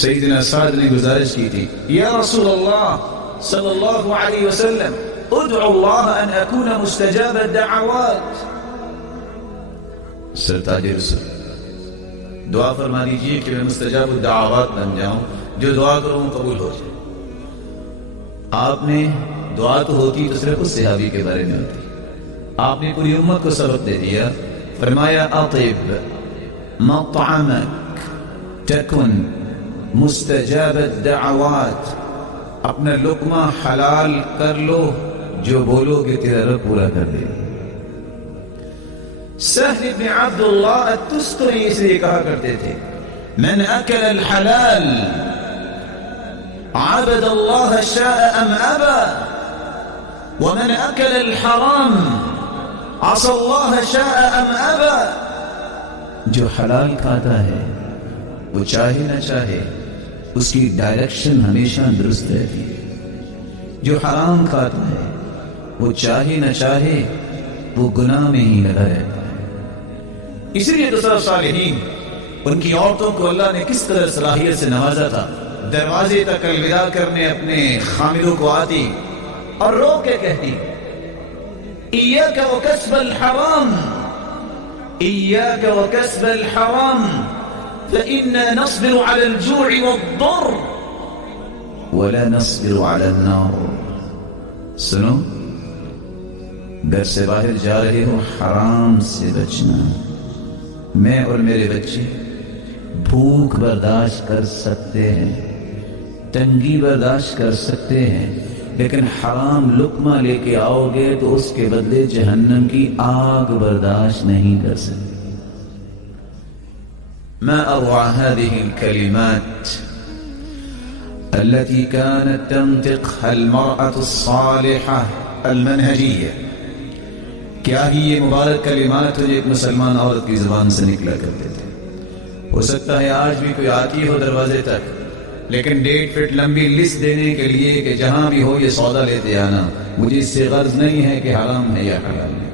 سیدنا سعد نے گزارش کی تھی، یا رسول اللہ صلی اللہ علیہ وسلم ادعو اللہ ان اکون مستجاب الدعوات. سرتاج رسول دعا فرما دیجیے کہ میں مستجاب الدعوات بن جاؤں، جو دعا کروں قبول ہو جائے. آپ نے دعا تو ہوتی تو صرف اس صحابی کے بارے میں ہوتی، آپ نے پوری امت کو سبق دے دیا. فرمایا اطب مطعمک تکن مستجاب الدعوات، اپنا لقمہ حلال کر لو، جو بولو گے تیرا رب پورا کر دے. سہل بن عبداللہ التستری اس لیے کہا کرتے تھے من اکل الحلال عبد اللہ شاء ام ابا ومن اکل الحرام عصى اللہ شاء ام ابا. جو حلال کھاتا ہے وہ چاہے نہ چاہے اس کی ڈائریکشن ہمیشہ درست رہتی ہے، جو حرام کھاتا ہے وہ چاہے نہ چاہے وہ گناہ میں ہی لگا رہتا ہے. اسی لیے تو سلف صالحین ان کی عورتوں کو اللہ نے کس طرح صلاحیت سے نوازا تھا، دروازے تک الوداع کرنے اپنے خامدوں کو آتی اور رو کے کہتی ایاک وکسب الحرام ایاک وکسب الحرام فإنا نصبر على الجوع والضر ولا نصبر على النار. سنو، گھر سے باہر جا رہے ہو حرام سے بچنا. میں اور میرے بچے بھوک برداشت کر سکتے ہیں، تنگی برداشت کر سکتے ہیں، لیکن حرام لقمہ لے کے آؤ گے تو اس کے بدلے جہنم کی آگ برداشت نہیں کر سکتے. ما أروع هذه الكلمات التي كانت تنطقها المرأة الصالحة المنهجية. کیا ہی یہ مبارک کلمات جو ایک مسلمان عورت کی زبان سے نکلا کرتے تھے. ہو سکتا ہے آج بھی کوئی آتی ہو دروازے تک، لیکن 1.5 فٹ لمبی لسٹ دینے کے لیے کہ جہاں بھی ہو یہ سودا لیتے آنا، مجھے اس سے غرض نہیں ہے کہ حرام ہے یا حلال ہے.